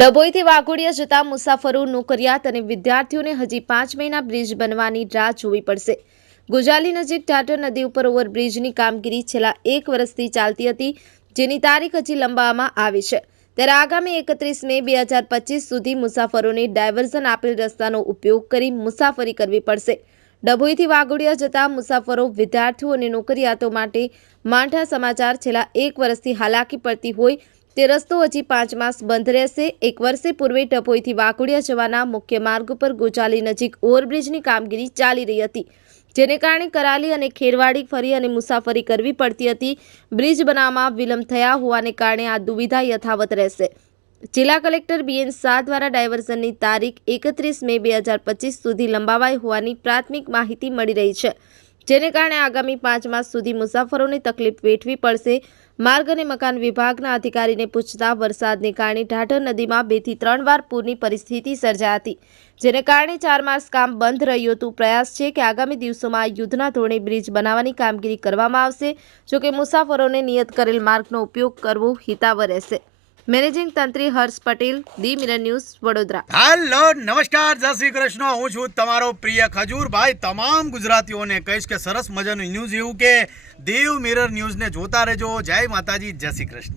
ડભોઈથી વાઘોડિયા જતા મુસાફરો, નોકરિયાત અને વિદ્યાર્થીઓને હજી 5 મહિના બ્રિજ બનવાની રાહ જોવી પડશે। ગુજાલી નજીક ટાટર નદી ઉપર ઓવરબ્રિજની કામગીરી છેલ્લા 1 વર્ષથી ચાલતી હતી, જેની તારીખ હજી લંબાવવામાં આવી છે। ત્યારે આગામી 31 મે 2025 સુધી મુસાફરોને ડાયવર્ઝન આપેલ રસ્તાનો ઉપયોગ કરી મુસાફરી કરવી પડશે। ડભોઈથી વાઘોડિયા જતા મુસાફરો, વિદ્યાર્થીઓ અને નોકરિયાતો માટે માઠા સમાચાર। છેલ્લા 1 વર્ષથી હાલાકી પડતી હોય તે રસ્તો હજી 5 માસ બંધ રહેશે। 1 વર્ષ પૂર્વે ડભોઈથી વાઘોડિયા જવાના મુખ્ય માર્ગ પર ગુજાલી નજીક ઓવરબ્રિજની કામગીરી ચાલી રહી હતી, જેને કારણે કરાલી અને ખેરવાડી ફરી અને મુસાફરી કરવી પડતી હતી। બ્રિજ બનાવવામાં વિલંબ થયા હોવાને કારણે આ દુવિધા યથાવત રહેશે। જિલ્લા કલેક્ટર BN શાહ દ્વારા ડાયવર્ઝનની તારીખ 31 મે 2025 સુધી લંબાવાઈ હોવાની પ્રાથમિક માહિતી મળી રહી છે, જેને કારણે આગામી 5 માસ સુધી મુસાફરોને તકલીફ વેઠવી પડશે। માર્ગ અને મકાન વિભાગના અધિકારીને પૂછતા વરસાદને કારણે ઢાઢર નદીમાં 2 થી 3 વાર પૂરની પરિસ્થિતિ સર્જાઈ હતી, જેને કારણે 4 માસ કામ બંધ રહ્યું હતું। પ્રયાસ છે કે આગામી દિવસોમાં યુદ્ધના ધોરણે બ્રિજ બનાવવાની કામગીરી કરવામાં આવશે, જોકે મુસાફરોને નિયત કરેલ માર્ગનો ઉપયોગ કરવો હિતાવહ રહેશે। મેનેજિંગ તંત્રી Harsh Patel, the mirror news, Vadodara. Hello, નમસ્કાર, જય શ્રી કૃષ્ણ। હું છું તમારો પ્રિય ખજૂરભાઈ। તમામ ગુજરાતીઓને કહીશ કે સરસ મજાનું ન્યૂઝ એવું કે દેવ મિરર ન્યૂઝને જોતા રહેજો। જય માતાજી, જય શ્રી કૃષ્ણ।